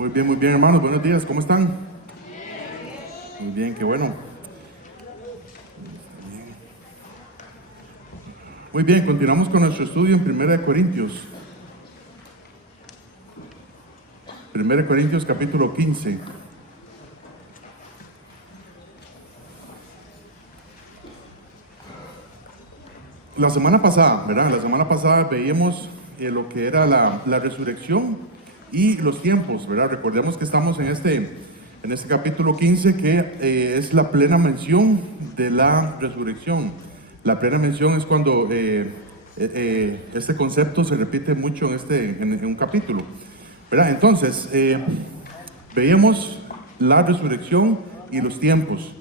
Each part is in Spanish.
Muy bien, hermanos. Buenos días, ¿cómo están? Muy bien, qué bueno. Muy bien, continuamos con nuestro estudio en 1 Corintios. 1 Corintios capítulo 15. La semana pasada, ¿verdad? La semana pasada veíamos lo que era la resurrección y los tiempos, ¿verdad? Recordemos que estamos en este capítulo 15 que es la plena mención de la resurrección. La plena mención es cuando este concepto se repite mucho en un capítulo, ¿verdad? Entonces, veíamos la resurrección y los tiempos.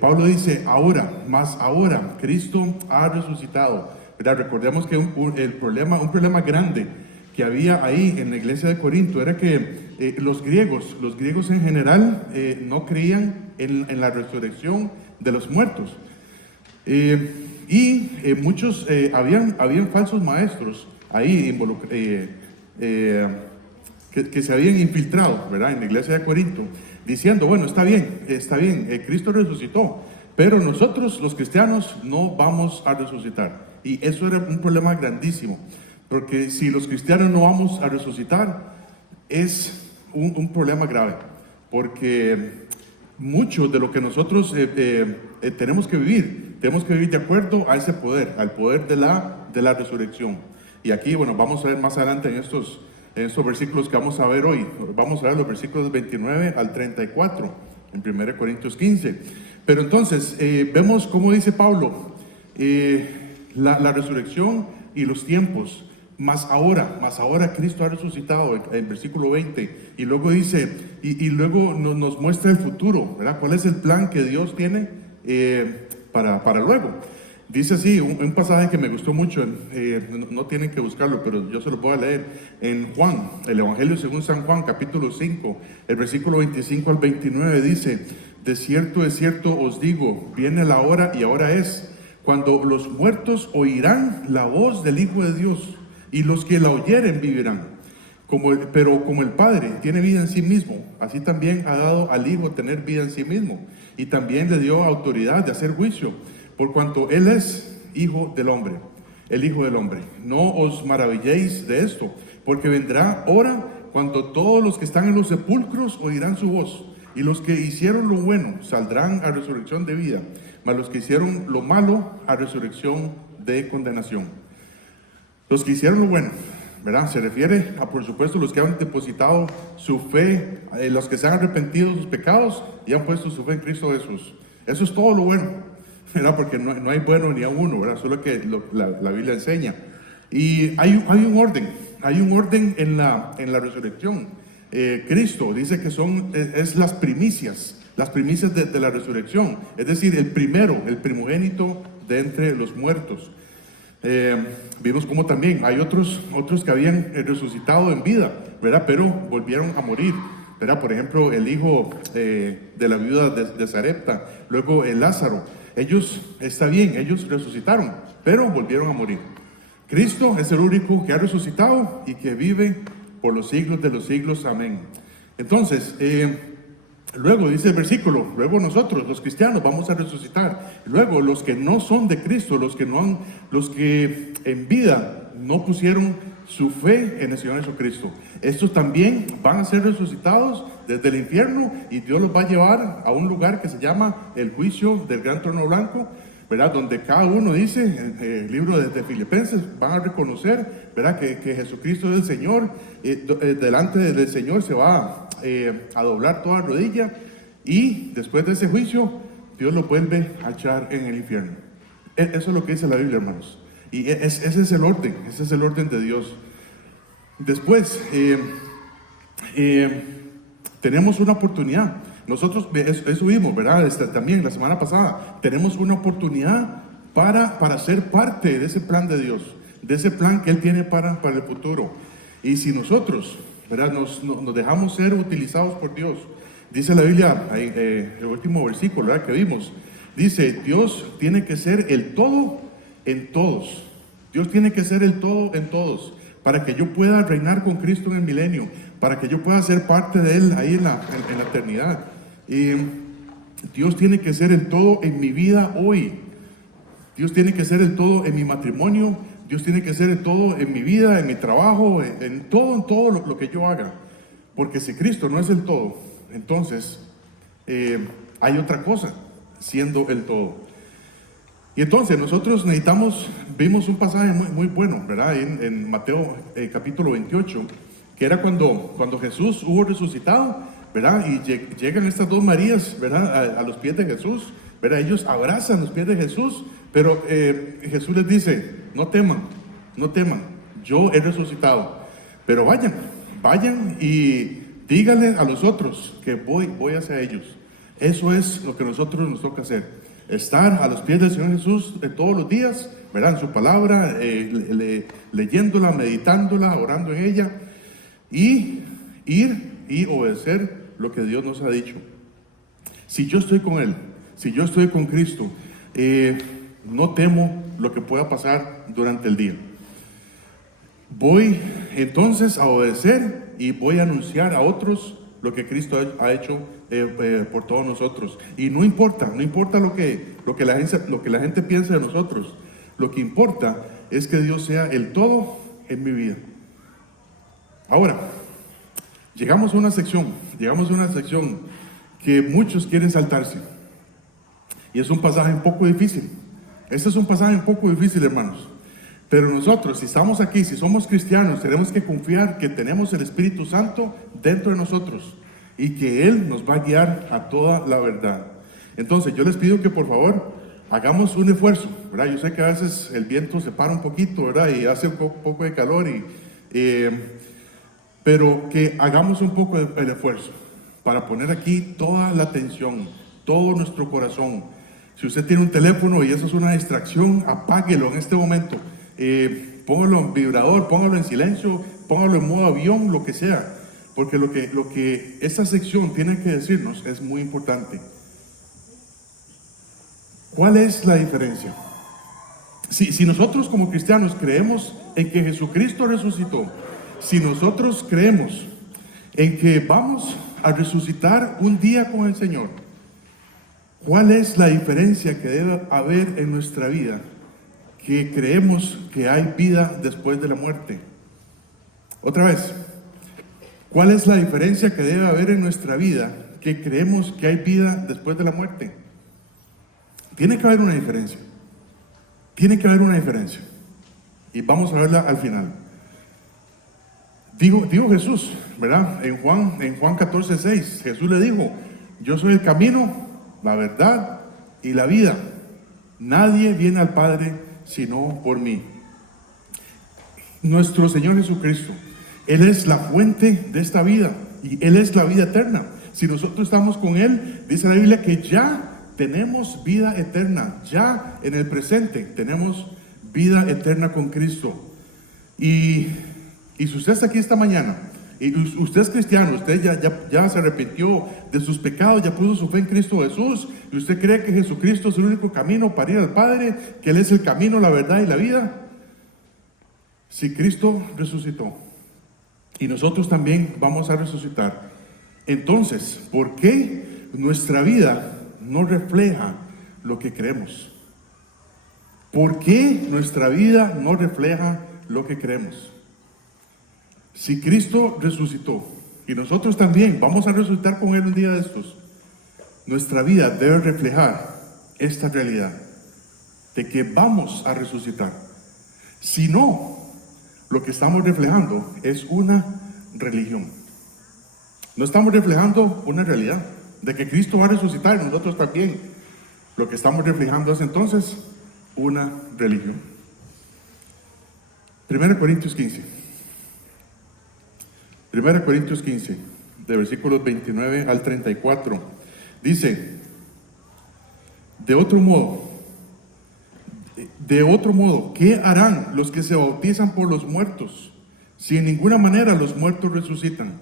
Pablo dice, ahora, Cristo ha resucitado, ¿verdad? Recordemos que un problema grande que había ahí en la iglesia de Corinto era que los griegos en general no creían en la resurrección de los muertos. Muchos, habían falsos maestros ahí que se habían infiltrado, ¿verdad? En la iglesia de Corinto, diciendo, bueno, está bien, Cristo resucitó, pero nosotros los cristianos no vamos a resucitar. Y eso era un problema grandísimo, porque si los cristianos no vamos a resucitar, es un problema grave, porque mucho de lo que nosotros tenemos que vivir de acuerdo a ese poder, al poder de la resurrección. Y aquí, bueno, vamos a ver más adelante en estos versículos que vamos a ver hoy. Vamos a ver los versículos 29 al 34 en 1 Corintios 15. Pero entonces, vemos cómo dice Pablo, la resurrección y los tiempos. Más ahora Cristo ha resucitado, en versículo 20. Y luego dice, y luego nos muestra el futuro, ¿verdad? ¿Cuál es el plan que Dios tiene para luego? Dice así, un pasaje que me gustó mucho, no tienen que buscarlo, pero yo se lo voy a leer, en Juan, el Evangelio según San Juan, capítulo 5, el versículo 25 al 29, dice, de cierto os digo, viene la hora y ahora es, cuando los muertos oirán la voz del Hijo de Dios, y los que la oyeren vivirán. Pero como el Padre tiene vida en sí mismo, así también ha dado al Hijo tener vida en sí mismo, y también le dio autoridad de hacer juicio, por cuanto Él es Hijo del Hombre, el Hijo del Hombre. No os maravilléis de esto, porque vendrá hora cuando todos los que están en los sepulcros oirán su voz, y los que hicieron lo bueno saldrán a resurrección de vida, mas los que hicieron lo malo a resurrección de condenación. Los que hicieron lo bueno, ¿verdad? Se refiere a, por supuesto, los que han depositado su fe, los que se han arrepentido de sus pecados y han puesto su fe en Cristo Jesús. Eso es todo lo bueno, ¿verdad? Porque no hay bueno ni a uno, ¿verdad? Solo que la Biblia enseña. Y hay un orden en la resurrección. Cristo dice que es las primicias de la resurrección, es decir, el primogénito de entre los muertos. Vimos como también hay otros que habían resucitado en vida, ¿verdad? Pero volvieron a morir, ¿verdad? Por ejemplo, el hijo de la viuda de Sarepta, luego el Lázaro. Ellos resucitaron, pero volvieron a morir. Cristo es el único que ha resucitado y que vive por los siglos de los siglos. Amén. Entonces, luego dice el versículo, luego nosotros, los cristianos, vamos a resucitar. Luego los que no son de Cristo, los que en vida no pusieron su fe en el Señor Jesucristo, estos también van a ser resucitados desde el infierno y Dios los va a llevar a un lugar que se llama el juicio del gran trono blanco, ¿verdad? Donde cada uno dice, en el libro de Filipenses, van a reconocer, ¿verdad? Que Jesucristo es el Señor. Delante del Señor se va a doblar toda rodilla y después de ese juicio Dios lo vuelve a echar en el infierno. Eso es lo que dice la Biblia, hermanos, y ese es el orden de Dios. Después tenemos una oportunidad. Nosotros eso vimos, ¿verdad? También la semana pasada tenemos una oportunidad para ser parte de ese plan de Dios, de ese plan que Él tiene para el futuro. Y si nosotros, ¿verdad? nos dejamos ser utilizados por Dios, dice la Biblia, el último versículo, ¿verdad? Que vimos, dice, Dios tiene que ser el todo en todos. Dios tiene que ser el todo en todos, para que yo pueda reinar con Cristo en el milenio, para que yo pueda ser parte de Él ahí en la eternidad. Dios tiene que ser el todo en mi vida hoy. Dios tiene que ser el todo en mi matrimonio. Dios tiene que ser el todo en mi vida, en mi trabajo, en todo lo que yo haga. Porque si Cristo no es el todo, entonces hay otra cosa siendo el todo. Y entonces nosotros vimos un pasaje muy bueno, ¿verdad? En Mateo capítulo 28, que era cuando Jesús hubo resucitado, ¿verdad? Y llegan estas dos Marías, ¿verdad? A los pies de Jesús, ¿verdad? Ellos abrazan los pies de Jesús, pero Jesús les dice, no teman, yo he resucitado, pero vayan y díganle a los otros que voy hacia ellos. Eso es lo que nosotros nos toca hacer, estar a los pies del Señor Jesús todos los días, ¿verdad? En su palabra, leyéndola, meditándola, orando en ella, y ir y obedecer lo que Dios nos ha dicho. Si yo estoy con Él, si yo estoy con Cristo, no temo lo que pueda pasar durante el día. Voy entonces a obedecer y voy a anunciar a otros lo que Cristo ha hecho por todos nosotros. Y no importa lo que la gente piensa de nosotros. Lo que importa es que Dios sea el todo en mi vida. Ahora, llegamos a una sección que muchos quieren saltarse. Y es un pasaje un poco difícil. Este es un pasaje un poco difícil, hermanos. Pero nosotros, si estamos aquí, si somos cristianos, tenemos que confiar que tenemos el Espíritu Santo dentro de nosotros y que Él nos va a guiar a toda la verdad. Entonces, yo les pido que por favor hagamos un esfuerzo, ¿verdad? Yo sé que a veces el viento se para un poquito, ¿verdad? Y hace un poco de calor, pero que hagamos un poco el esfuerzo para poner aquí toda la atención, todo nuestro corazón. Si usted tiene un teléfono y eso es una distracción, apáguelo en este momento. Póngalo en vibrador, póngalo en silencio, póngalo en modo avión, lo que sea, porque lo que esta sección tiene que decirnos es muy importante. ¿Cuál es la diferencia? Si nosotros como cristianos creemos en que Jesucristo resucitó, si nosotros creemos en que vamos a resucitar un día con el Señor, ¿cuál es la diferencia que debe haber en nuestra vida? Que creemos que hay vida después de la muerte. Otra vez, ¿cuál es la diferencia que debe haber en nuestra vida que creemos que hay vida después de la muerte? Tiene que haber una diferencia. Tiene que haber una diferencia. Y vamos a verla al final. Dijo Jesús, ¿verdad? En Juan 14:6, Jesús le dijo, yo soy el camino, la verdad y la vida. Nadie viene al Padre sino por mí. Nuestro Señor Jesucristo, Él es la fuente de esta vida y Él es la vida eterna. Si nosotros estamos con Él, dice la Biblia que ya tenemos vida eterna, ya en el presente tenemos vida eterna con Cristo. Y si usted está aquí esta mañana y usted es cristiano, usted ya se arrepintió de sus pecados, ya puso su fe en Cristo Jesús, y usted cree que Jesucristo es el único camino para ir al Padre, que Él es el camino, la verdad y la vida. Si Cristo resucitó y nosotros también vamos a resucitar, entonces, ¿por qué nuestra vida no refleja lo que creemos? ¿Por qué nuestra vida no refleja lo que creemos? Si Cristo resucitó y nosotros también vamos a resucitar con Él un día de estos, nuestra vida debe reflejar esta realidad de que vamos a resucitar. Si no, lo que estamos reflejando es una religión. No estamos reflejando una realidad de que Cristo va a resucitar y nosotros también. Lo que estamos reflejando es entonces una religión. 1 Corintios 15. 1 Corintios 15, de versículos 29 al 34, dice, de otro modo, ¿qué harán los que se bautizan por los muertos? Si en ninguna manera los muertos resucitan,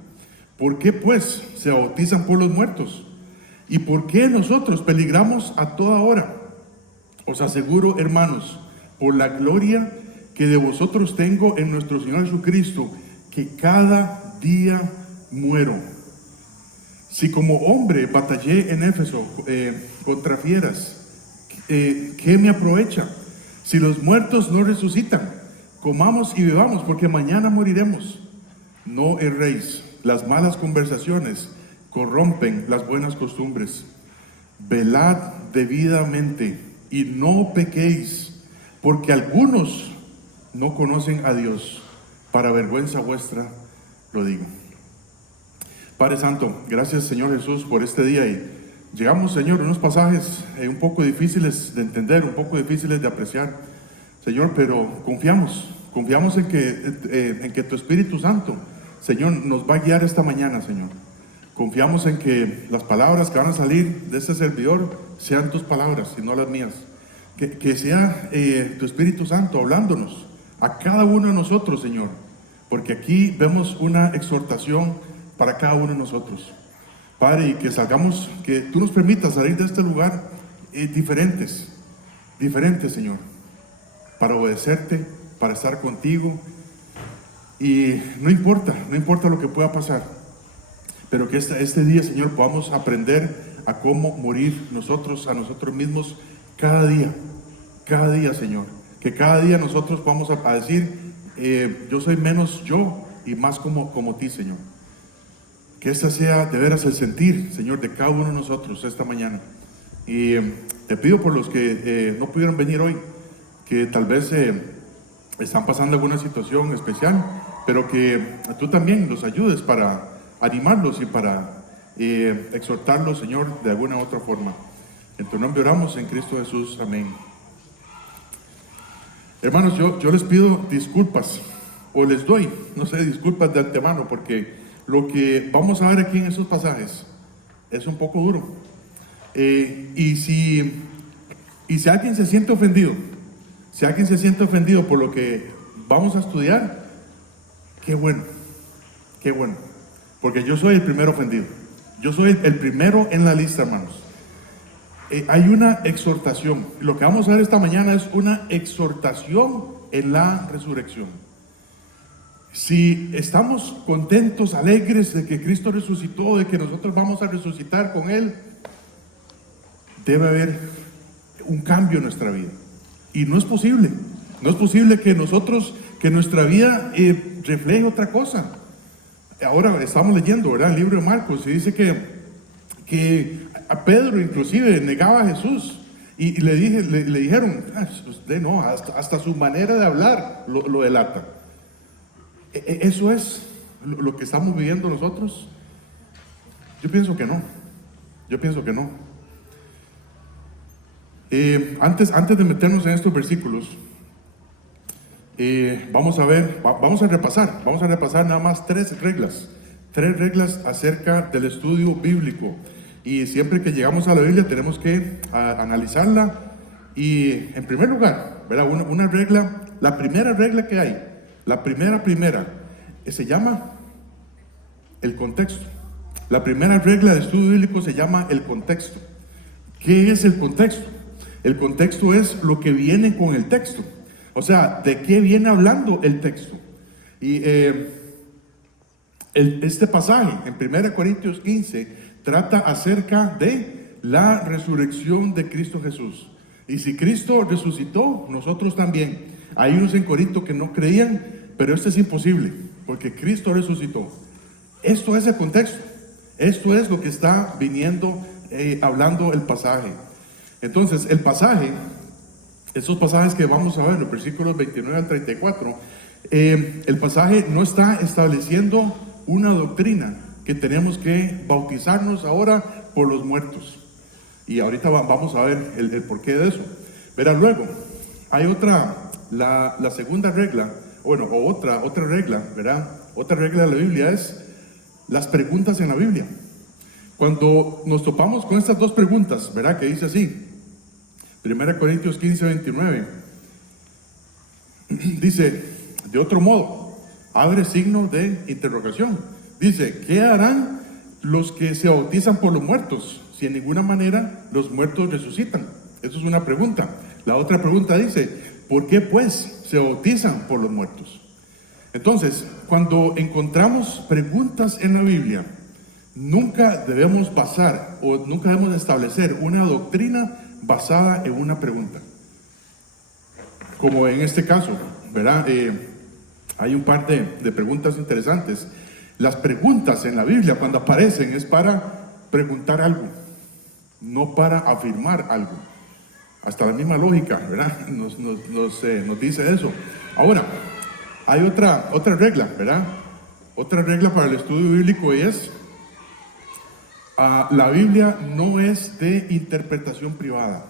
¿por qué pues se bautizan por los muertos? ¿Y por qué nosotros peligramos a toda hora? Os aseguro, hermanos, por la gloria que de vosotros tengo en nuestro Señor Jesucristo, que cada día muero. Si como hombre batallé en Éfeso contra fieras, ¿qué me aprovecha? Si los muertos no resucitan, comamos y bebamos, porque mañana moriremos. No erréis, las malas conversaciones corrompen las buenas costumbres. Velad debidamente y no pequéis, porque algunos no conocen a Dios. Para vergüenza vuestra lo digo. Padre Santo, gracias Señor Jesús por este día, y llegamos, Señor, a unos pasajes un poco difíciles de entender, un poco difíciles de apreciar, Señor, pero confiamos en que tu Espíritu Santo, Señor, nos va a guiar esta mañana, Señor. Confiamos en que las palabras que van a salir de este servidor sean tus palabras y no las mías. Que sea tu Espíritu Santo hablándonos a cada uno de nosotros, Señor, porque aquí vemos una exhortación para cada uno de nosotros. Padre, y que salgamos, que tú nos permitas salir de este lugar diferentes, Señor, para obedecerte, para estar contigo. Y no importa lo que pueda pasar, pero que este día, Señor, podamos aprender a cómo morir nosotros a nosotros mismos cada día, Señor. Que cada día nosotros vamos a decir, yo soy menos yo y más como ti, Señor. Que ese sea de veras el sentir, Señor, de cada uno de nosotros esta mañana. Y te pido por los que no pudieron venir hoy, que tal vez están pasando alguna situación especial, pero que tú también los ayudes para animarlos y para exhortarlos, Señor, de alguna u otra forma. En tu nombre oramos, en Cristo Jesús. Amén. Hermanos, yo les pido disculpas, o les doy, no sé, disculpas de antemano, porque lo que vamos a ver aquí en esos pasajes es un poco duro. Y si alguien se siente ofendido, por lo que vamos a estudiar, qué bueno, porque yo soy el primero ofendido. Yo soy el primero en la lista, hermanos. Hay una exhortación. Lo que vamos a ver esta mañana es una exhortación en la resurrección. Si estamos contentos, alegres de que Cristo resucitó, de que nosotros vamos a resucitar con Él, debe haber un cambio en nuestra vida. Y no es posible que nuestra vida refleje otra cosa. Ahora estamos leyendo, ¿verdad?, el libro de Marcos, y dice que a Pedro inclusive negaba a Jesús, y le dijeron, usted no, hasta su manera de hablar lo delata. ¿Eso es lo que estamos viviendo nosotros? Yo pienso que no. Antes de meternos en estos versículos, vamos a repasar nada más tres reglas acerca del estudio bíblico. Y siempre que llegamos a la Biblia tenemos que analizarla. Y en primer lugar, ¿verdad?, una regla, la primera regla que hay, la primera, se llama el contexto. La primera regla de estudio bíblico se llama el contexto. ¿Qué es el contexto? El contexto es lo que viene con el texto. O sea, ¿de qué viene hablando el texto? Y este pasaje en 1 Corintios 15 trata acerca de la resurrección de Cristo Jesús. Y si Cristo resucitó, nosotros también. Hay unos en Corinto que no creían, pero esto es imposible, porque Cristo resucitó. Esto es el contexto. Esto es lo que está hablando el pasaje. Entonces, esos pasajes que vamos a ver, los versículos 29 al 34, el pasaje no está estableciendo una doctrina que tenemos que bautizarnos ahora por los muertos. Y ahorita vamos a ver el porqué de eso. Verán luego, hay la segunda regla, otra regla, ¿verdad? Otra regla de la Biblia es las preguntas en la Biblia. Cuando nos topamos con estas dos preguntas, ¿verdad?, que dice así, 1 Corintios 15, 29, dice, de otro modo, abre signo de interrogación. Dice, ¿qué harán los que se bautizan por los muertos, si en ninguna manera los muertos resucitan? Eso es una pregunta. La otra pregunta dice, ¿por qué pues se bautizan por los muertos? Entonces, cuando encontramos preguntas en la Biblia, nunca debemos basar o nunca debemos establecer una doctrina basada en una pregunta. Como en este caso, ¿verdad? Hay un par de preguntas interesantes. Las preguntas en la Biblia cuando aparecen es para preguntar algo, no para afirmar algo. Hasta la misma lógica, ¿verdad? Nos dice eso. Ahora, hay otra regla, ¿verdad? Otra regla para el estudio bíblico es, la Biblia no es de interpretación privada.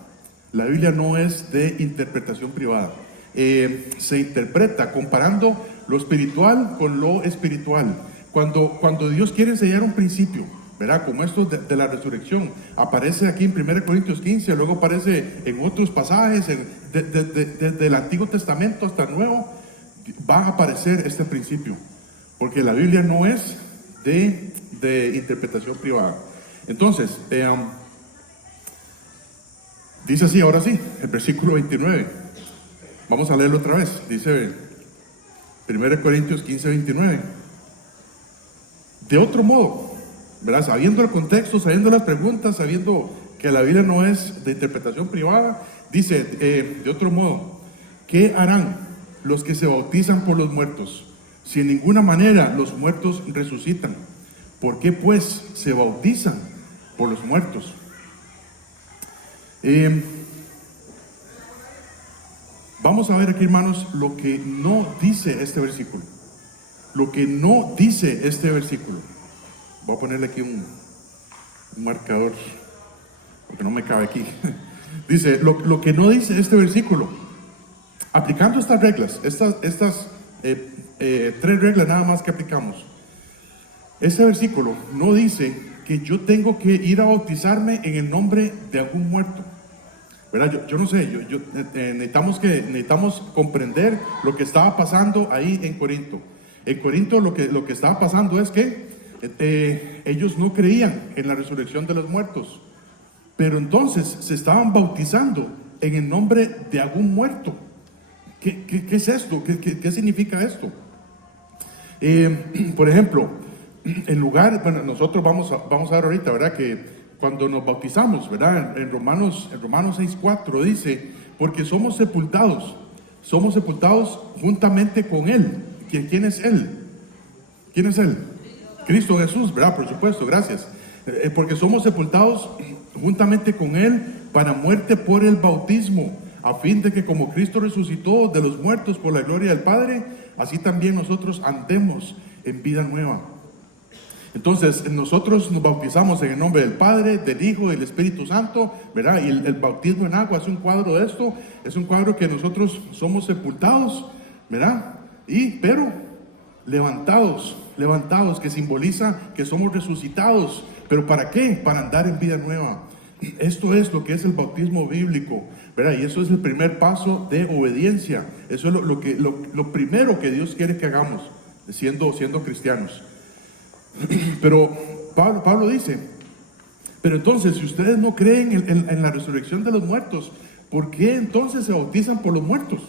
La Biblia no es de interpretación privada. Se interpreta comparando lo espiritual con lo espiritual. Cuando Dios quiere enseñar un principio, ¿verdad? Como esto de la resurrección, aparece aquí en 1 Corintios 15, luego aparece en otros pasajes, desde el Antiguo Testamento hasta el Nuevo, va a aparecer este principio, porque la Biblia no es de interpretación privada. Entonces, dice así, ahora sí, el versículo 29. Vamos a leerlo otra vez. Dice 1 Corintios 15, 29. De otro modo, ¿verdad? Sabiendo el contexto, sabiendo las preguntas, sabiendo que la Biblia no es de interpretación privada, dice, de otro modo, ¿qué harán los que se bautizan por los muertos? Si en ninguna manera los muertos resucitan, ¿por qué pues se bautizan por los muertos? Vamos a ver aquí, hermanos, lo que no dice este versículo. Lo que no dice este versículo. Voy a ponerle aquí un marcador, porque no me cabe aquí. Dice, lo que no dice este versículo. Aplicando estas reglas, estas tres reglas nada más que aplicamos. Este versículo no dice que yo tengo que ir a bautizarme en el nombre de algún muerto. ¿Verdad? Yo no sé, necesitamos comprender lo que estaba pasando ahí en Corinto. En Corinto lo que estaba pasando es que ellos no creían en la resurrección de los muertos, pero entonces se estaban bautizando en el nombre de algún muerto. ¿Qué es esto? ¿Qué significa esto? Por ejemplo, nosotros vamos a ver ahorita, ¿verdad? Que cuando nos bautizamos, ¿verdad? En Romanos 6:4 dice, porque somos sepultados juntamente con Él. ¿Quién es Él? ¿Quién es Él? Cristo Jesús, ¿verdad? Por supuesto, gracias. Porque somos sepultados juntamente con Él para muerte por el bautismo, a fin de que como Cristo resucitó de los muertos por la gloria del Padre, así también nosotros andemos en vida nueva. Entonces, nosotros nos bautizamos en el nombre del Padre, del Hijo, del Espíritu Santo, ¿verdad? Y el bautismo en agua es un cuadro de esto, es un cuadro que nosotros somos sepultados, ¿verdad? Pero levantados, que simboliza que somos resucitados. ¿Pero para qué? Para andar en vida nueva. Esto es lo que es el bautismo bíblico, ¿verdad? Y eso es el primer paso de obediencia. Eso es lo primero que Dios quiere que hagamos, siendo cristianos. Pero Pablo dice, pero entonces, si ustedes no creen en la resurrección de los muertos, ¿por qué entonces se bautizan por los muertos?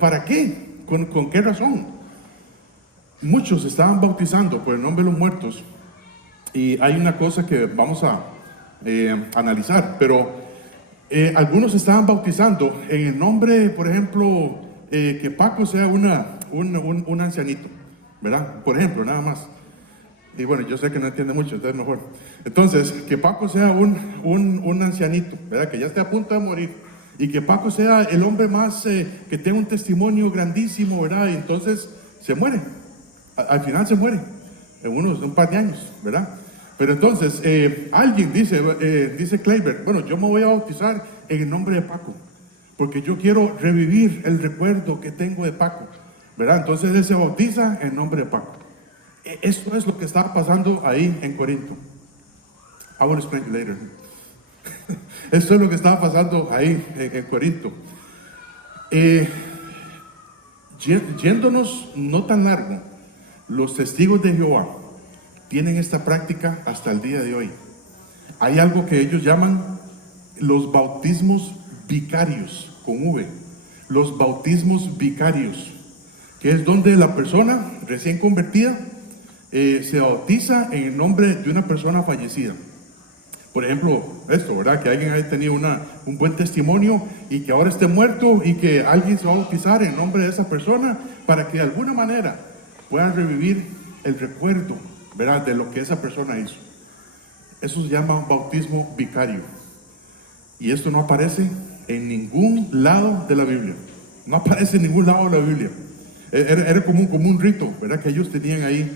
¿Para qué? ¿Con qué razón? Muchos estaban bautizando por el nombre de los muertos, y hay una cosa que vamos a analizar, pero algunos estaban bautizando en el nombre, por ejemplo, que Paco sea un ancianito, ¿verdad? Por ejemplo, nada más. Y bueno, yo sé que no entiende mucho, entonces mejor. Entonces, que Paco sea un ancianito, ¿verdad? Que ya esté a punto de morir. Y que Paco sea el hombre más, que tenga un testimonio grandísimo, ¿verdad? Y entonces se muere. Al final se muere. En un par de años, ¿verdad? Pero entonces, alguien dice Kleiber, bueno, yo me voy a bautizar en el nombre de Paco, porque yo quiero revivir el recuerdo que tengo de Paco, ¿verdad? Entonces él se bautiza en nombre de Paco. Esto es lo que está pasando ahí en Corinto. I will explain later. Esto es lo que estaba pasando ahí en Corinto. Yéndonos no tan largo, los testigos de Jehová tienen esta práctica hasta el día de hoy. Hay algo que ellos llaman los bautismos vicarios, con V. Los bautismos vicarios. que es donde la persona recién convertida se bautiza en el nombre de una persona fallecida. Por ejemplo, esto, ¿verdad? Que alguien haya tenido un buen testimonio y que ahora esté muerto y que alguien se va a bautizar en nombre de esa persona para que de alguna manera puedan revivir el recuerdo, ¿verdad?, de lo que esa persona hizo. Eso se llama bautismo vicario. Y esto no aparece en ningún lado de la Biblia. No aparece en ningún lado de la Biblia. Era como un rito, ¿verdad?, que ellos tenían ahí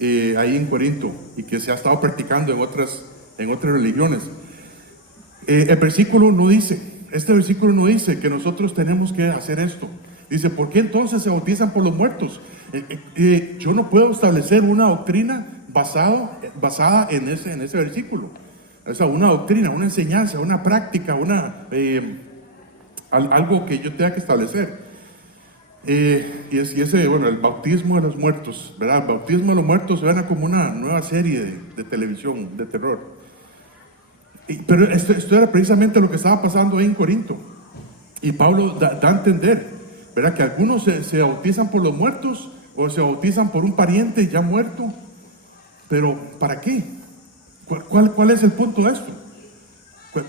en Corinto y que se ha estado practicando en otras religiones. Este versículo no dice que nosotros tenemos que hacer esto. Dice, ¿por qué entonces se bautizan por los muertos? Yo no puedo establecer una doctrina basada en ese versículo. O sea, una doctrina, una enseñanza, una práctica, algo que yo tenga que establecer. Y ese, bueno, el bautismo de los muertos, ¿verdad? El bautismo de los muertos suena como una nueva serie de televisión, de terror. Pero esto era precisamente lo que estaba pasando ahí en Corinto. Y Pablo da a entender, ¿verdad?, que algunos se bautizan por los muertos o se bautizan por un pariente ya muerto. Pero, ¿para qué? ¿Cuál es el punto de esto?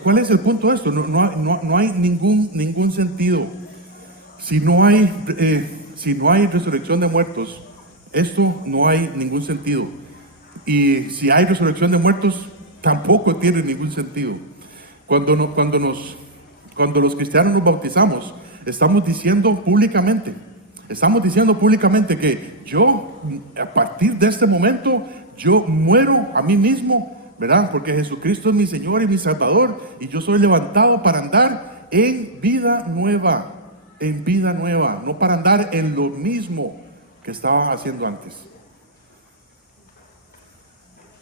¿Cuál es el punto de esto? No hay ningún sentido. Si no hay resurrección de muertos, esto no hay ningún sentido. Y si hay resurrección de muertos, tampoco tiene ningún sentido. Cuando los cristianos nos bautizamos, estamos diciendo públicamente que yo, a partir de este momento, yo muero a mí mismo, ¿verdad? Porque Jesucristo es mi Señor y mi Salvador, y yo soy levantado para andar en vida nueva, no para andar en lo mismo que estaba haciendo antes.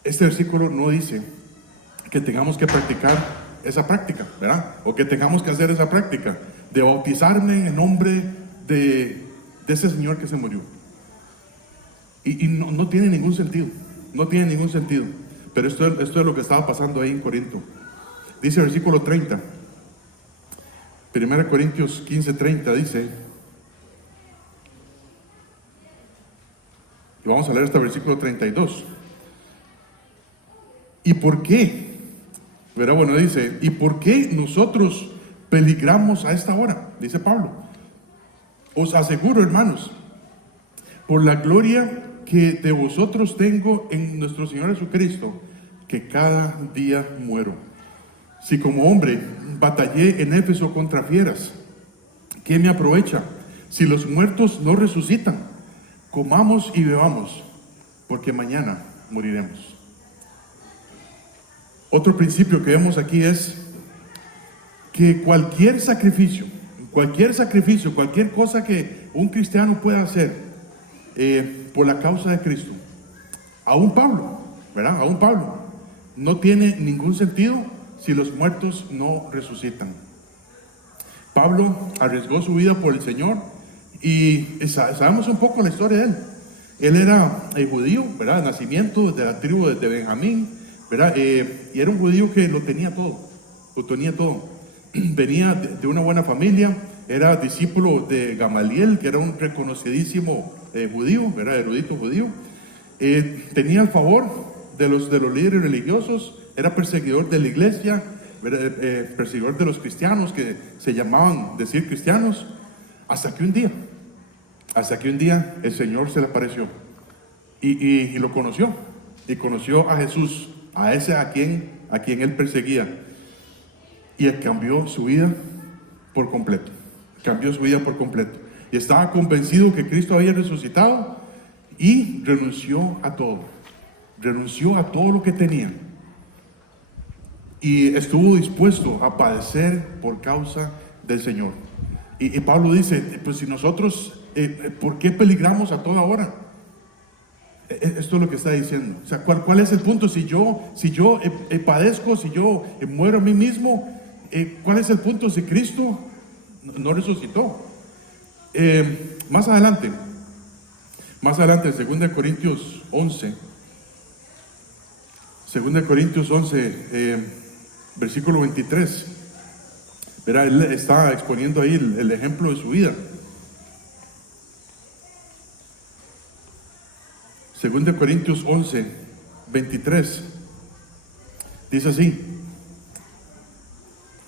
Este versículo no dice que tengamos que practicar esa práctica, ¿verdad? O que tengamos que hacer esa práctica de bautizarme en el nombre de ese Señor que se murió. Y no tiene ningún sentido. No tiene ningún sentido. Pero esto es lo que estaba pasando ahí en Corinto. Dice el versículo 30. 1 Corintios 15:30 dice, y vamos a leer hasta el versículo 32. ¿Y por qué? Pero bueno, dice, ¿y por qué nosotros peligramos a esta hora? Dice Pablo. Os aseguro, hermanos, por la gloria que de vosotros tengo en nuestro Señor Jesucristo, que cada día muero. Si como hombre batallé en Éfeso contra fieras, ¿qué me aprovecha? Si los muertos no resucitan, comamos y bebamos, porque mañana moriremos. Otro principio que vemos aquí es que cualquier sacrificio, cualquier cosa que un cristiano pueda hacer por la causa de Cristo, aún Pablo, ¿verdad? Aún Pablo, no tiene ningún sentido si los muertos no resucitan. Pablo arriesgó su vida por el Señor y sabemos un poco la historia de él. Él era judío, ¿verdad? De nacimiento, de la tribu de Benjamín, ¿verdad? Y era un judío que lo tenía todo. Venía de una buena familia, era discípulo de Gamaliel, que era un reconocidísimo judío, ¿verdad? Erudito judío. Tenía el favor de los líderes religiosos, era perseguidor de la iglesia, perseguidor de los cristianos, que se llamaban decir cristianos, hasta que un día el Señor se le apareció y lo conoció, y conoció a Jesús, a quien él perseguía, y cambió su vida por completo. Y estaba convencido que Cristo había resucitado y renunció a todo lo que tenía, y estuvo dispuesto a padecer por causa del Señor. Y Pablo dice, pues si nosotros, ¿por qué peligramos a toda hora? Esto es lo que está diciendo. O sea, ¿cuál es el punto? Si yo padezco, si yo muero a mí mismo, ¿cuál es el punto si Cristo no resucitó? Más adelante, en 2 Corintios 11, versículo 23, verá, él está exponiendo ahí el ejemplo de su vida. 2 Corintios 11, 23. Dice así: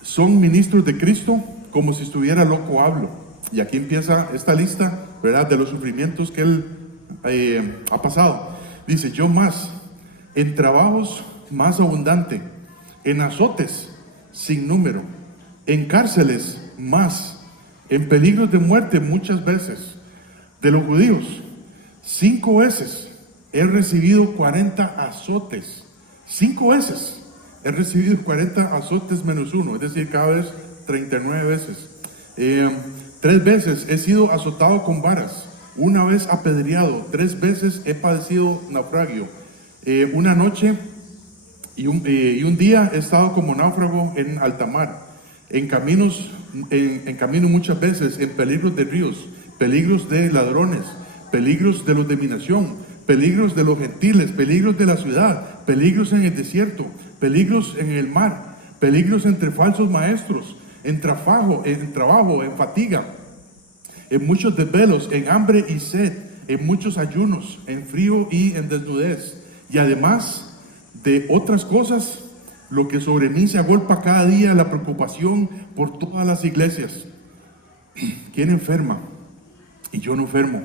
son ministros de Cristo como si estuviera loco hablo. Y aquí empieza esta lista, ¿verdad?, de los sufrimientos que él ha pasado. Dice: yo más, en trabajos más abundante, en azotes sin número, en cárceles más, en peligros de muerte muchas veces. De los judíos, 5 veces he recibido 40 azotes. 5 veces he recibido 40 azotes menos uno, es decir, cada vez 39 veces. 3 veces he sido azotado con varas, 1 vez apedreado, 3 veces he padecido naufragio. Una noche y un día he estado como náufrago en alta mar, en camino muchas veces, en peligros de ríos, peligros de ladrones, peligros de los de mi nación, peligros de los gentiles, peligros de la ciudad, peligros en el desierto, peligros en el mar, peligros entre falsos maestros, en trabajo, en fatiga, en muchos desvelos, en hambre y sed, en muchos ayunos, en frío y en desnudez. Y además de otras cosas, lo que sobre mí se agolpa cada día, la preocupación por todas las iglesias. ¿Quién enferma y yo no enfermo?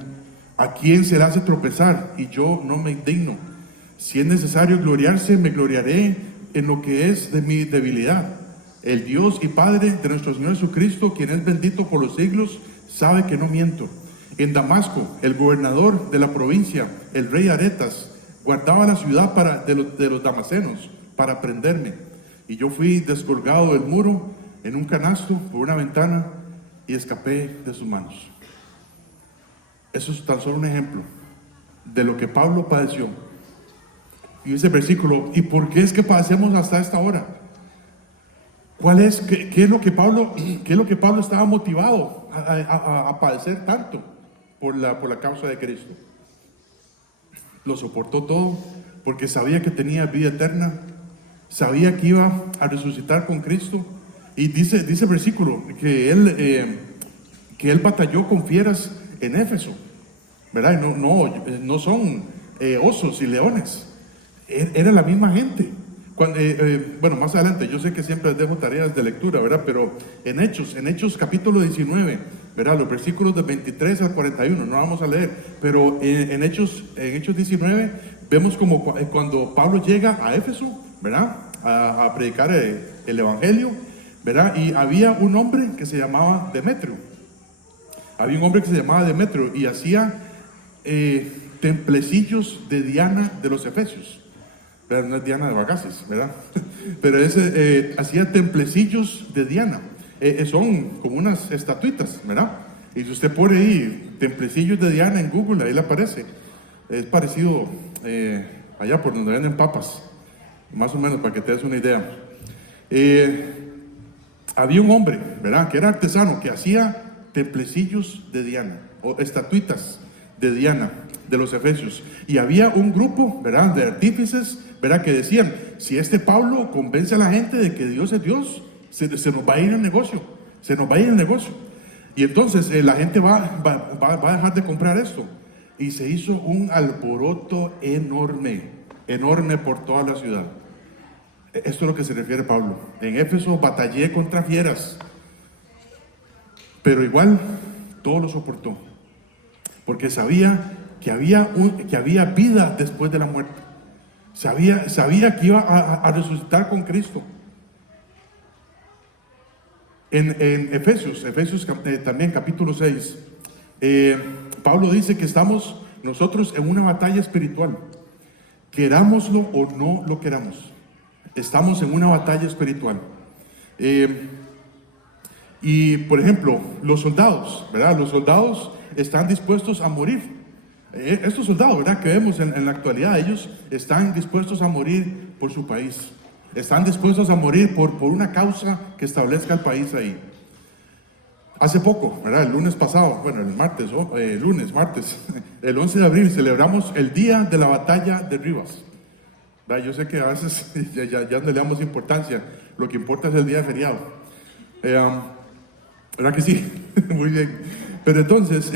¿A quién se le hace tropezar y yo no me indigno? Si es necesario gloriarse, me gloriaré en lo que es de mi debilidad. El Dios y Padre de nuestro Señor Jesucristo, quien es bendito por los siglos, sabe que no miento. En Damasco, el gobernador de la provincia, el rey Aretas, guardaba la ciudad de los damasenos para prenderme. Y yo fui descolgado del muro en un canasto por una ventana y escapé de sus manos. Eso es tan solo un ejemplo de lo que Pablo padeció. Y ese versículo: ¿y por qué es que padecemos hasta esta hora? ¿Qué es lo que Pablo estaba motivado a padecer tanto por la causa de Cristo? Lo soportó todo porque sabía que tenía vida eterna, sabía que iba a resucitar con Cristo. Y dice el versículo que él batalló con fieras en Éfeso, ¿verdad? No son osos y leones, era la misma gente. Bueno, más adelante, yo sé que siempre les dejo tareas de lectura, ¿verdad? Pero en Hechos capítulo 19, ¿verdad? Los versículos de 23 al 41, no vamos a leer, pero en Hechos 19 vemos como cuando Pablo llega a Éfeso, ¿verdad?, a predicar el evangelio, ¿verdad? Y había un hombre que se llamaba Demetrio. Y hacía templecillos de Diana de los Efesios. Pero no es Diana de Bagaces, ¿verdad? Pero hacía templecillos de Diana. Son como unas estatuitas, ¿verdad? Y si usted pone ahí templecillos de Diana en Google, ahí le aparece. Es parecido allá por donde venden papas, más o menos, para que te des una idea. Había un hombre, ¿verdad?, que era artesano, que hacía templecillos de Diana, o estatuitas de Diana de los Efesios. Y había un grupo, ¿verdad?, de artífices, ¿verdad?, que decían: si este Pablo convence a la gente de que Dios es Dios, se nos va a ir el negocio, Y entonces la gente va a dejar de comprar esto. Y se hizo un alboroto enorme por toda la ciudad. Esto es lo que se refiere Pablo. En Éfeso batallé contra fieras, pero igual todo lo soportó, porque sabía que había vida después de la muerte. Sabía que iba a resucitar con Cristo. En Efesios también capítulo 6, Pablo dice que estamos nosotros en una batalla espiritual, querámoslo o no lo queramos. Estamos en una batalla espiritual. Y por ejemplo, los soldados, ¿verdad? Los soldados están dispuestos a morir. Estos soldados, ¿verdad?, que vemos en la actualidad, ellos están dispuestos a morir por su país. Están dispuestos a morir por una causa que establezca el país ahí. Hace poco, ¿verdad?, el lunes pasado, bueno, el 11 de abril, celebramos el día de la batalla de Rivas. ¿Verdad? Yo sé que a veces ya no le damos importancia, lo que importa es el día de feriado. ¿Verdad que sí? Muy bien. Pero entonces,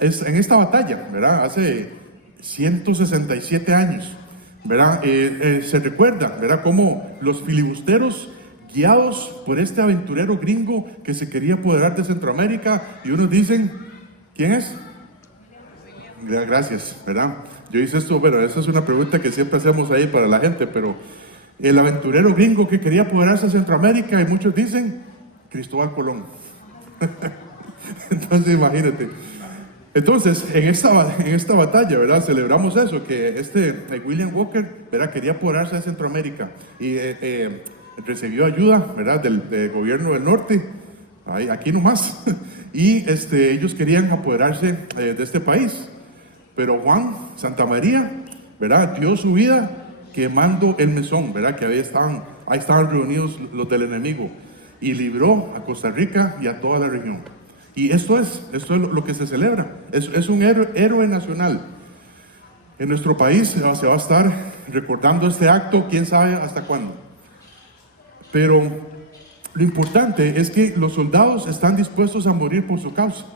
es en esta batalla, ¿verdad? Hace 167 años, ¿verdad? Se recuerda, ¿verdad?, cómo los filibusteros, guiados por este aventurero gringo que se quería apoderar de Centroamérica, y unos dicen, ¿quién es? Gracias, ¿verdad? Yo hice esto, pero esa es una pregunta que siempre hacemos ahí para la gente, pero el aventurero gringo que quería apoderarse de Centroamérica, y muchos dicen, Cristóbal Colón. Entonces, imagínate. Entonces, en esta batalla, ¿verdad?, celebramos eso, que William Walker, ¿verdad?, quería apoderarse de Centroamérica y recibió ayuda, ¿verdad?, del gobierno del norte, aquí nomás, y ellos querían apoderarse de este país. Pero Juan Santamaría, ¿verdad?, dio su vida quemando el mesón, ¿verdad?, que ahí estaban reunidos los del enemigo, y libró a Costa Rica y a toda la región. Y esto es lo que se celebra. Es un héroe nacional. En nuestro país se va a estar recordando este acto, quién sabe hasta cuándo. Pero lo importante es que los soldados están dispuestos a morir por su causa.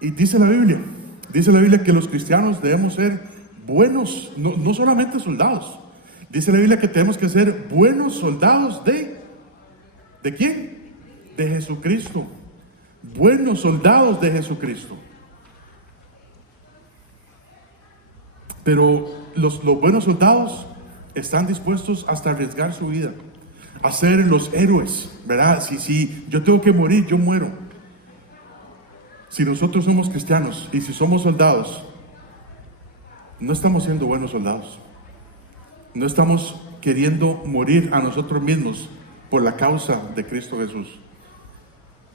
Y dice la Biblia que los cristianos debemos ser buenos, no solamente soldados. Dice la Biblia que tenemos que ser buenos soldados ¿de quién? De Jesucristo. Buenos soldados de Jesucristo. Pero los buenos soldados están dispuestos hasta arriesgar su vida, a ser los héroes, ¿verdad? Si yo tengo que morir, yo muero. Si nosotros somos cristianos y si somos soldados, no estamos siendo buenos soldados. No estamos queriendo morir a nosotros mismos por la causa de Cristo Jesús.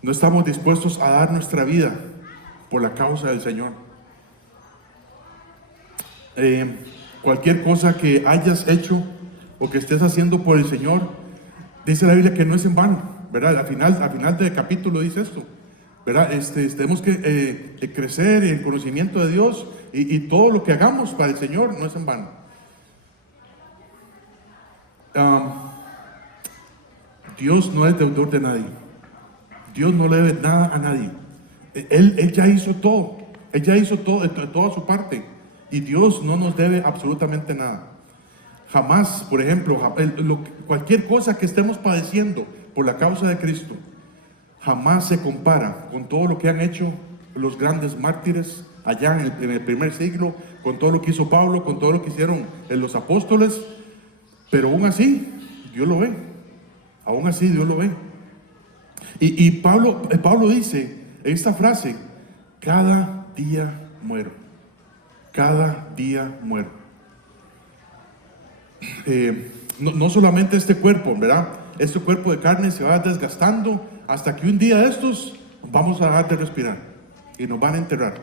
No estamos dispuestos a dar nuestra vida por la causa del Señor. Cualquier cosa que hayas hecho o que estés haciendo por el Señor, dice la Biblia que no es en vano, ¿verdad? Al final del capítulo dice esto, ¿verdad? Tenemos que crecer en el conocimiento de Dios, y todo lo que hagamos para el Señor no es en vano. Dios no es deudor de nadie. Dios no le debe nada a nadie. Él ya hizo todo. Él ya hizo todo, toda su parte. Y Dios no nos debe absolutamente nada. Jamás, por ejemplo, cualquier cosa que estemos padeciendo por la causa de Cristo, jamás se compara con todo lo que han hecho los grandes mártires allá en el primer siglo, con todo lo que hizo Pablo, con todo lo que hicieron los apóstoles. Pero aún así, Dios lo ve. Aún así, Dios lo ve. Y Pablo dice esta frase: cada día muero. Cada día muero. No solamente este cuerpo, ¿verdad? Este cuerpo de carne se va desgastando hasta que un día de estos vamos a dejar de respirar y nos van a enterrar.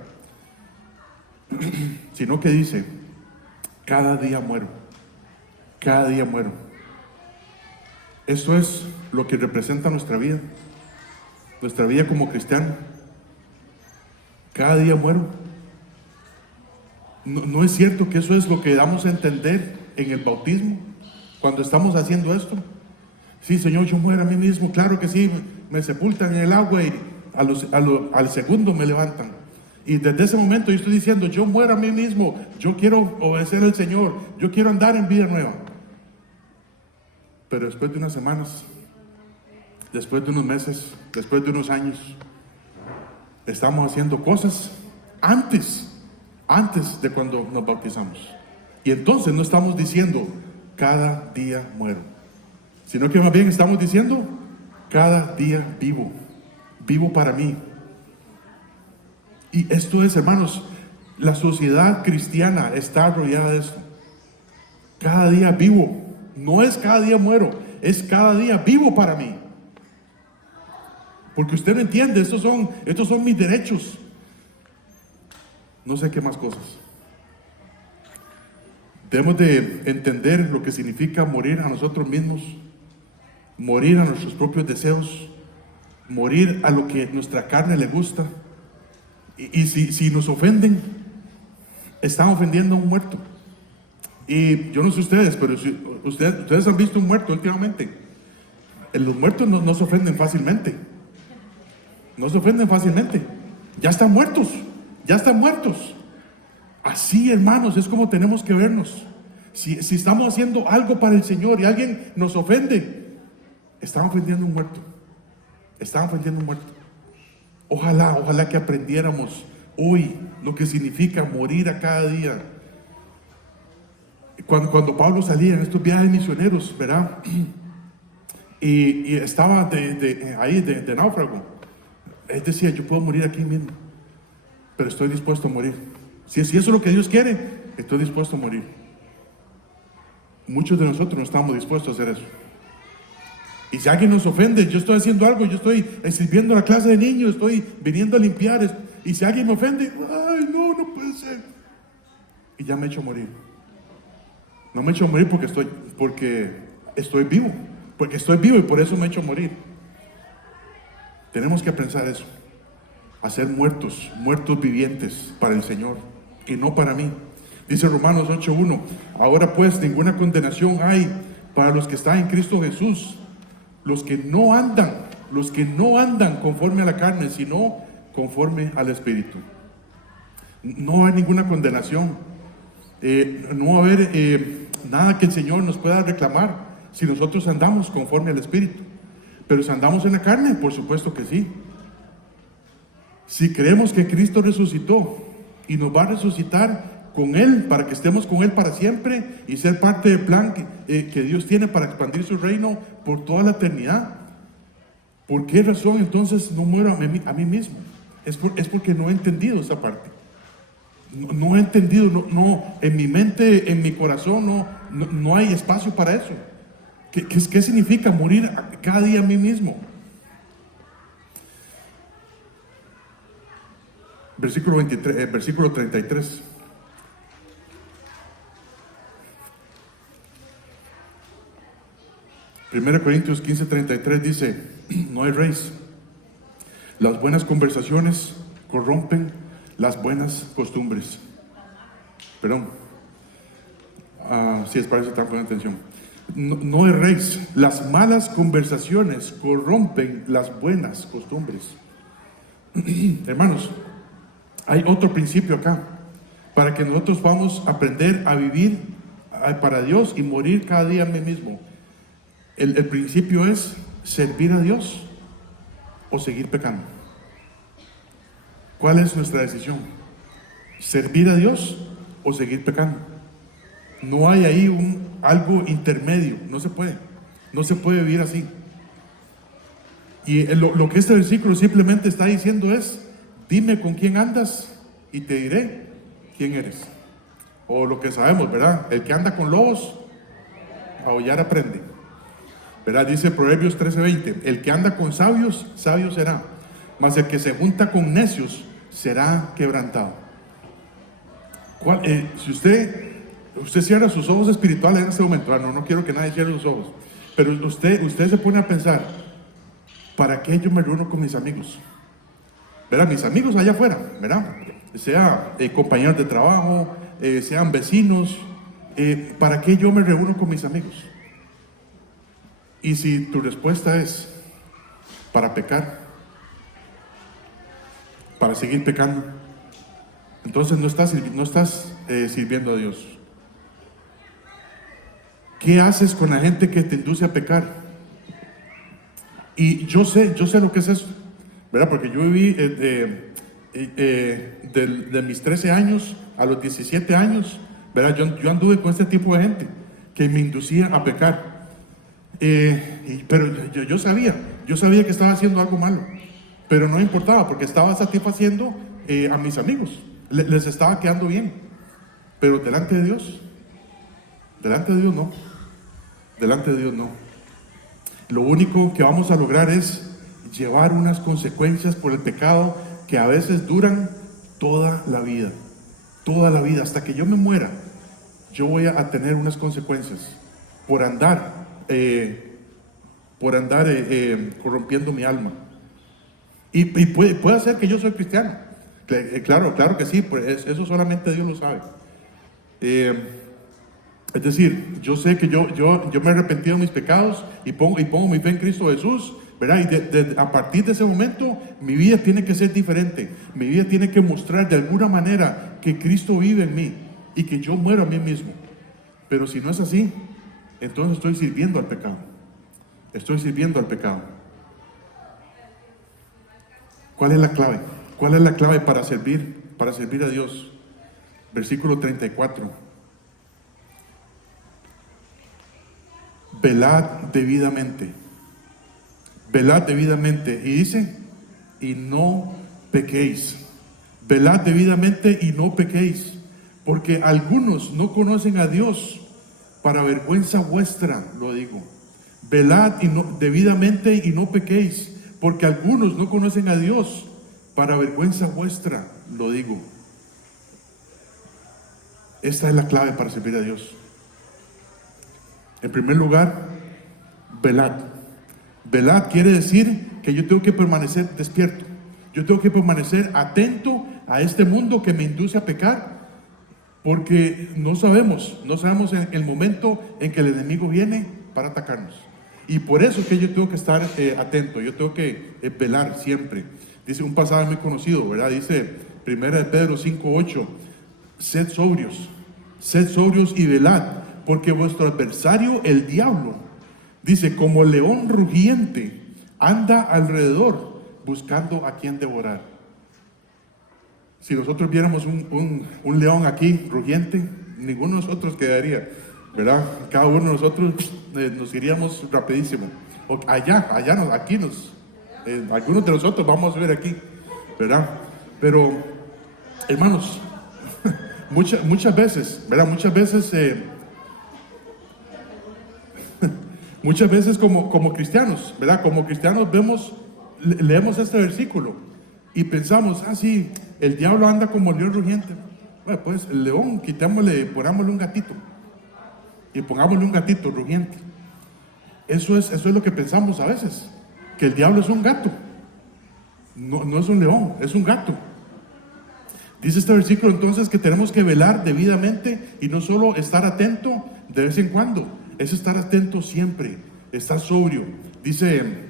Sino que dice: cada día muero. Cada día muero. Esto es lo que representa nuestra vida como cristiano. Cada día muero. No es cierto que eso es lo que damos a entender en el bautismo cuando estamos haciendo esto. Sí, Señor, yo muero a mí mismo. Claro que sí, me sepultan en el agua y al segundo me levantan. Y desde ese momento yo estoy diciendo: yo muero a mí mismo, yo quiero obedecer al Señor, yo quiero andar en vida nueva. Pero después de unas semanas, después de unos meses, después de unos años, estamos haciendo cosas antes de cuando nos bautizamos. Y entonces no estamos diciendo: cada día muero, sino que más bien estamos diciendo: cada día vivo para mí. Y esto es, hermanos, la sociedad cristiana está rodeada de esto. Cada día vivo. No es cada día muero, es cada día vivo para mí. Porque usted no entiende, estos son mis derechos. No sé qué más cosas. Debemos de entender lo que significa morir a nosotros mismos, morir a nuestros propios deseos, morir a lo que nuestra carne le gusta. Y si nos ofenden, están ofendiendo a un muerto. Y yo no sé ustedes, pero si ustedes han visto un muerto últimamente. Los muertos no se ofenden fácilmente. No se ofenden fácilmente. Ya están muertos. Así, hermanos, es como tenemos que vernos. Si estamos haciendo algo para el Señor y alguien nos ofende, están ofendiendo a un muerto. Están ofendiendo a un muerto. Ojalá que aprendiéramos hoy lo que significa morir a cada día. Cuando Pablo salía en estos viajes misioneros, ¿verdad? Y estaba ahí de náufrago. Él decía, yo puedo morir aquí mismo, pero estoy dispuesto a morir. Si eso es lo que Dios quiere, estoy dispuesto a morir. Muchos de nosotros no estamos dispuestos a hacer eso. Y si alguien nos ofende, yo estoy haciendo algo, yo estoy sirviendo a la clase de niños, estoy viniendo a limpiar, y si alguien me ofende, ay, no puede ser. Y ya me echo a morir. No me echo a morir porque estoy vivo, y por eso me echo a morir. Tenemos que pensar eso, hacer muertos vivientes para el Señor, y no para mí. Dice Romanos 8:1, ahora pues ninguna condenación hay para los que están en Cristo Jesús, los que no andan conforme a la carne, sino conforme al Espíritu. No hay ninguna condenación. No va a haber nada que el Señor nos pueda reclamar si nosotros andamos conforme al Espíritu. Pero si andamos en la carne, por supuesto que sí. Si creemos que Cristo resucitó y nos va a resucitar con Él, para que estemos con Él para siempre y ser parte del plan que Dios tiene para expandir su reino por toda la eternidad, ¿por qué razón entonces no muero a mí mismo? Es porque no he entendido esa parte. No he entendido, no, en mi mente, en mi corazón, no hay espacio para eso. ¿Qué significa morir cada día a mí mismo? Versículo 33. Primera Corintios 15:33 dice, no erréis. Las buenas conversaciones corrompen las buenas costumbres. Perdón. Sí, es para eso están poniendo atención. No erréis. Las malas conversaciones corrompen las buenas costumbres. Hermanos, hay otro principio acá, para que nosotros vamos a aprender a vivir para Dios y morir cada día a mí mismo. El principio es servir a Dios o seguir pecando. ¿Cuál es nuestra decisión? ¿Servir a Dios o seguir pecando? No hay ahí algo intermedio, no se puede vivir así. Y lo que este versículo simplemente está diciendo es, dime con quién andas y te diré quién eres. O lo que sabemos, ¿verdad? El que anda con lobos, a aullar aprende. ¿Verdad? Dice Proverbios 13:20, el que anda con sabios, sabio será, mas el que se junta con necios será quebrantado. Si usted cierra sus ojos espirituales en este momento, no quiero que nadie cierre sus ojos, pero usted se pone a pensar, ¿para qué yo me reúno con mis amigos? ¿Verdad? Mis amigos allá afuera, ¿verdad? Sea compañeros de trabajo, sean vecinos, ¿para qué yo me reúno con mis amigos? Y si tu respuesta es para pecar, para seguir pecando, entonces no estás sirviendo a Dios. ¿Qué haces con la gente que te induce a pecar? Y yo sé lo que es eso, ¿verdad? Porque yo viví de mis 13 años a los 17 años, ¿verdad? Yo anduve con este tipo de gente que me inducía a pecar. Pero yo sabía que estaba haciendo algo malo, pero no importaba porque estaba satisfaciendo a mis amigos, les estaba quedando bien, pero delante de Dios no. Lo único que vamos a lograr es llevar unas consecuencias por el pecado que a veces duran toda la vida, hasta que yo me muera. Yo voy a tener unas consecuencias por andar corrompiendo mi alma. Y puede ser que yo soy cristiano. Claro que sí, pues eso solamente Dios lo sabe. Es decir, yo sé que yo me he arrepentido de mis pecados y pongo mi fe en Cristo Jesús, ¿verdad? Y a partir de ese momento mi vida tiene que ser diferente. Mi vida tiene que mostrar de alguna manera que Cristo vive en mí y que yo muero a mí mismo. Pero si no es así, entonces estoy sirviendo al pecado. Estoy sirviendo al pecado. ¿Cuál es la clave? ¿Cuál es la clave para servir a Dios? Versículo 34. Velad debidamente. Velad debidamente. Y dice, y no pequéis. Velad debidamente y no pequéis. Porque algunos no conocen a Dios. Para vergüenza vuestra, lo digo. Velad debidamente y no pequéis. Porque algunos no conocen a Dios. Para vergüenza vuestra, lo digo. Esta es la clave para servir a Dios. En primer lugar, velad. Velad quiere decir que yo tengo que permanecer despierto. Yo tengo que permanecer atento a este mundo que me induce a pecar, porque no sabemos en el momento en que el enemigo viene para atacarnos. Y por eso es que yo tengo que estar atento, yo tengo que velar siempre. Dice un pasaje muy conocido, ¿verdad? Dice 1 Pedro 5:8, sed sobrios y velad, porque vuestro adversario, el diablo, dice, como león rugiente, anda alrededor buscando a quien devorar. Si nosotros viéramos un león aquí rugiente, ninguno de nosotros quedaría, ¿verdad? Cada uno de nosotros nos iríamos rapidísimo. O algunos de nosotros vamos a ver aquí, ¿verdad? Pero, hermanos, muchas veces, ¿verdad? Muchas veces como cristianos, ¿verdad? Como cristianos leemos este versículo y pensamos, sí, el diablo anda como león rugiente. Bueno, pues el león, ponámosle un gatito y pongámosle un gatito rugiente. Eso es lo que pensamos a veces, que el diablo es un gato. No es un león, es un gato. Dice este versículo entonces que tenemos que velar debidamente y no solo estar atento de vez en cuando, es estar atento siempre, estar sobrio. Dice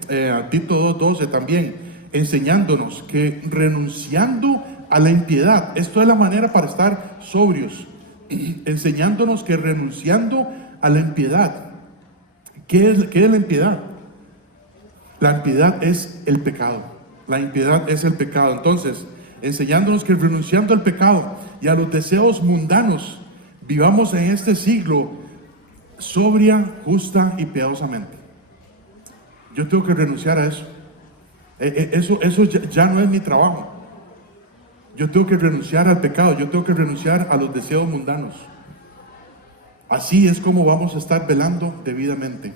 Tito 2:12 también, enseñándonos que renunciando a la impiedad, esto es la manera para estar sobrios, enseñándonos que renunciando a la impiedad. ¿Qué es la impiedad? La impiedad es el pecado. La impiedad es el pecado. Entonces, enseñándonos que renunciando al pecado y a los deseos mundanos, vivamos en este siglo sobria, justa y piadosamente. Yo tengo que renunciar a eso. Eso ya no es mi trabajo. Yo tengo que renunciar al pecado, yo tengo que renunciar a los deseos mundanos. Así es como vamos a estar velando debidamente.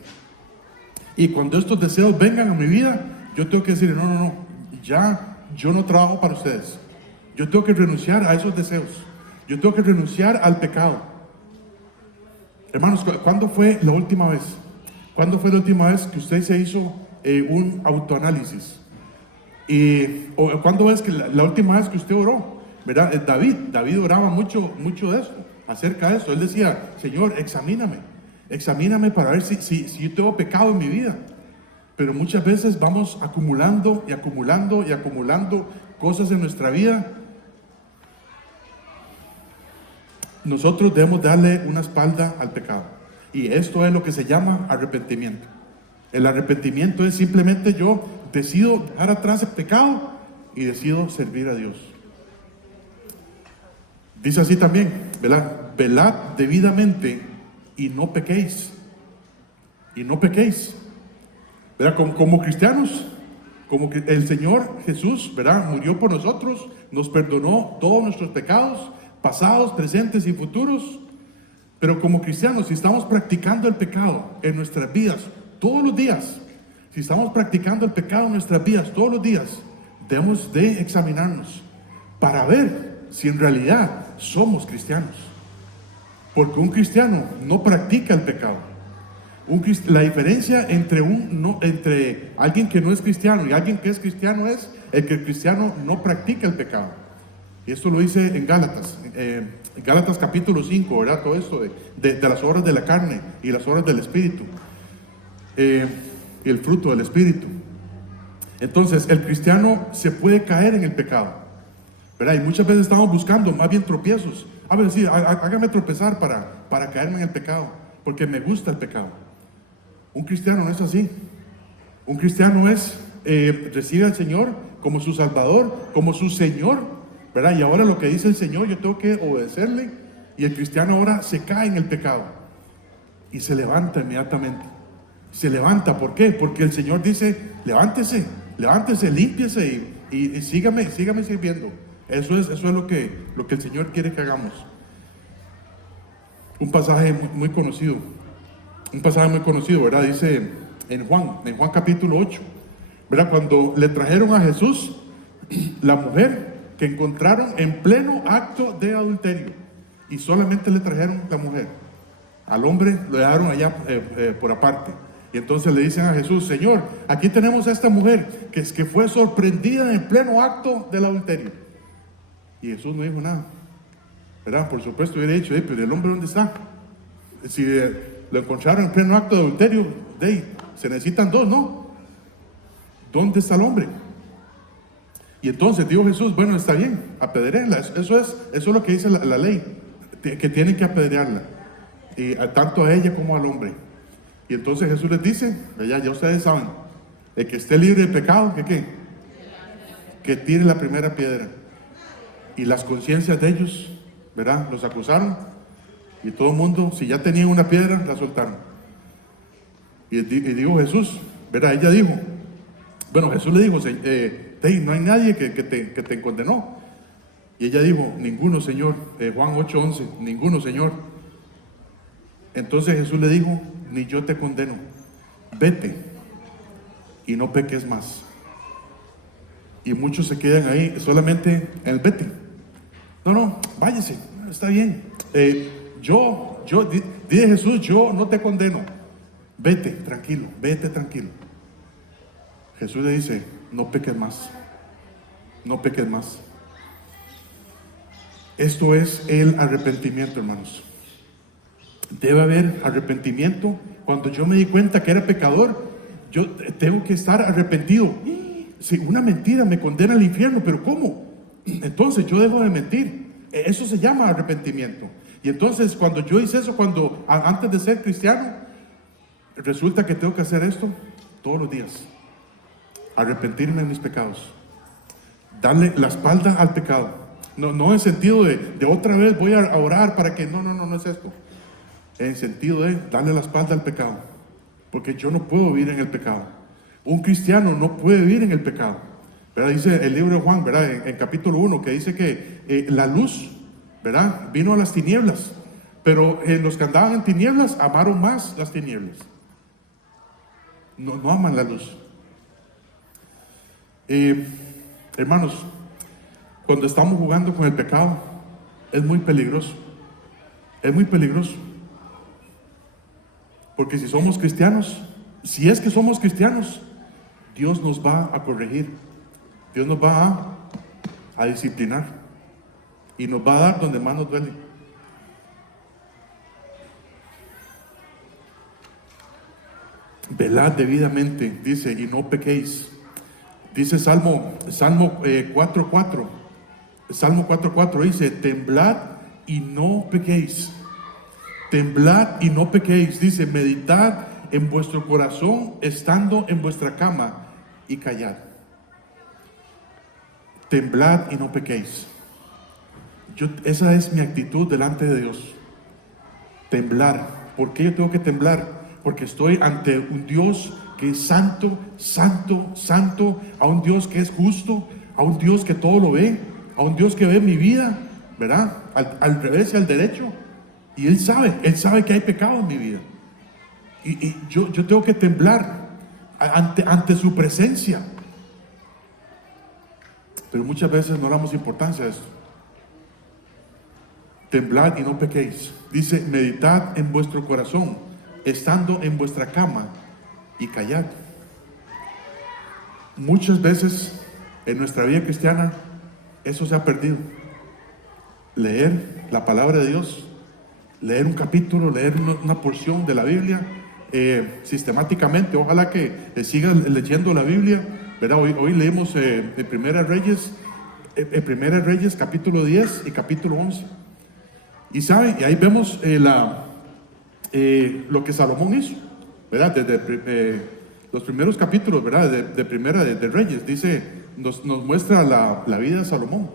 Y cuando estos deseos vengan a mi vida, yo tengo que decir, no, ya yo no trabajo para ustedes. Yo tengo que renunciar a esos deseos. Yo tengo que renunciar al pecado. Hermanos, ¿cuándo fue la última vez? ¿Cuándo fue la última vez que usted se hizo un autoanálisis? ¿O cuándo es que la última vez que usted oró? ¿Verdad? David oraba mucho de eso, acerca de eso. Él decía, Señor, examíname para ver si yo tengo pecado en mi vida. Pero muchas veces vamos acumulando cosas en nuestra vida. Nosotros debemos darle una espalda al pecado. Y esto es lo que se llama arrepentimiento. El arrepentimiento es simplemente yo decido dejar atrás el pecado y decido servir a Dios. Dice así también, velad debidamente y no pequéis. Y no pequéis. ¿Verdad? Como cristianos, como que el Señor Jesús, ¿verdad?, murió por nosotros, nos perdonó todos nuestros pecados, pasados, presentes y futuros. Pero como cristianos, si estamos practicando el pecado en nuestras vidas todos los días, si estamos practicando el pecado en nuestras vidas todos los días, debemos de examinarnos para ver si en realidad somos cristianos. Porque un cristiano no practica el pecado. La diferencia entre alguien que no es cristiano y alguien que es cristiano es el que el cristiano no practica el pecado. Y esto lo dice en Gálatas, Gálatas capítulo 5, ¿verdad? Todo esto de las obras de la carne y las obras del Espíritu, y el fruto del Espíritu. Entonces, el cristiano se puede caer en el pecado, ¿verdad? Y muchas veces estamos buscando más bien tropiezos. A ver, sí, hágame tropezar para caerme en el pecado, porque me gusta el pecado. Un cristiano no es así. Un cristiano es, recibe al Señor como su Salvador, como su Señor, ¿verdad? Y ahora lo que dice el Señor, yo tengo que obedecerle. Y el cristiano ahora se cae en el pecado y se levanta inmediatamente. Se levanta, ¿por qué? Porque el Señor dice, levántese, límpiese y sígame sirviendo. Eso es lo que el Señor quiere que hagamos. Un pasaje muy conocido, ¿verdad? Dice en Juan capítulo 8, ¿verdad? Cuando le trajeron a Jesús la mujer que encontraron en pleno acto de adulterio, y solamente le trajeron la mujer, al hombre lo dejaron allá por aparte. Y entonces le dicen a Jesús, Señor, aquí tenemos a esta mujer que fue sorprendida en pleno acto del adulterio. Y Jesús no dijo nada, ¿verdad? Por supuesto hubiera dicho, pero ¿el hombre dónde está? Si lo encontraron en pleno acto de adulterio, se necesitan dos, ¿no? ¿Dónde está el hombre? Y entonces dijo Jesús, bueno, está bien, apedréenla. Eso es lo que dice la ley, que tienen que apedrearla, tanto a ella como al hombre. Y entonces Jesús les dice, ya ustedes saben, el que esté libre de pecado, que tire la primera piedra. Y las conciencias de ellos, ¿verdad? Los acusaron, y todo el mundo, si ya tenían una piedra, la soltaron. Y dijo Jesús, ¿verdad? Ella dijo, bueno, Jesús le dijo, no hay nadie que te condenó. Y ella dijo, ninguno, Señor. Juan 8:11, ninguno, Señor. Entonces Jesús le dijo, ni yo te condeno, vete y no peques más. Y muchos se quedan ahí solamente en el vete. No, váyase, está bien. Dije Jesús, yo no te condeno, vete tranquilo. Jesús le dice, no peques más. Esto es el arrepentimiento, hermanos. Debe haber arrepentimiento. Cuando yo me di cuenta que era pecador, yo tengo que estar arrepentido. Si una mentira me condena al infierno, ¿pero cómo? Entonces yo dejo de mentir. Eso se llama arrepentimiento. Y entonces cuando yo hice eso, antes de ser cristiano, resulta que tengo que hacer esto todos los días. Arrepentirme de mis pecados. Darle la espalda al pecado. No en sentido de otra vez voy a orar para que... No es esto. En sentido de darle la espalda al pecado. Porque yo no puedo vivir en el pecado. Un cristiano no puede vivir en el pecado, ¿verdad? Dice el libro de Juan, ¿verdad? En capítulo 1, que dice que la luz, ¿verdad? Vino a las tinieblas. Pero los que andaban en tinieblas amaron más las tinieblas. No aman la luz. Hermanos, cuando estamos jugando con el pecado, es muy peligroso. Porque si somos cristianos, si es que somos cristianos, Dios nos va a corregir. Dios nos va a disciplinar. Y nos va a dar donde más nos duele. Velad debidamente, dice, y no pequéis. Dice Salmo 4:4. Salmo 4:4 dice, temblad y no pequéis. Temblad y no pequéis. Dice, meditad en vuestro corazón estando en vuestra cama y callad. Temblad y no pequéis. Esa es mi actitud delante de Dios. Temblar. ¿Por qué yo tengo que temblar? Porque estoy ante un Dios que es santo, a un Dios que es justo, a un Dios que todo lo ve, a un Dios que ve mi vida, ¿verdad? Al revés y al derecho. Y Él sabe que hay pecado en mi vida. Y yo tengo que temblar ante su presencia. Pero muchas veces no damos importancia a esto. Temblad y no pequéis. Dice, meditad en vuestro corazón, estando en vuestra cama y callad. Muchas veces en nuestra vida cristiana eso se ha perdido. Leer la palabra de Dios, leer un capítulo, leer una porción de la Biblia sistemáticamente. Ojalá que sigan leyendo la Biblia, ¿verdad? Hoy leemos de Primera Reyes. Primera de Reyes, capítulo 10 y capítulo 11. Y saben, y ahí vemos lo que Salomón hizo, ¿verdad? Desde los primeros capítulos, ¿verdad? De Primera de Reyes, dice, nos muestra la vida de Salomón.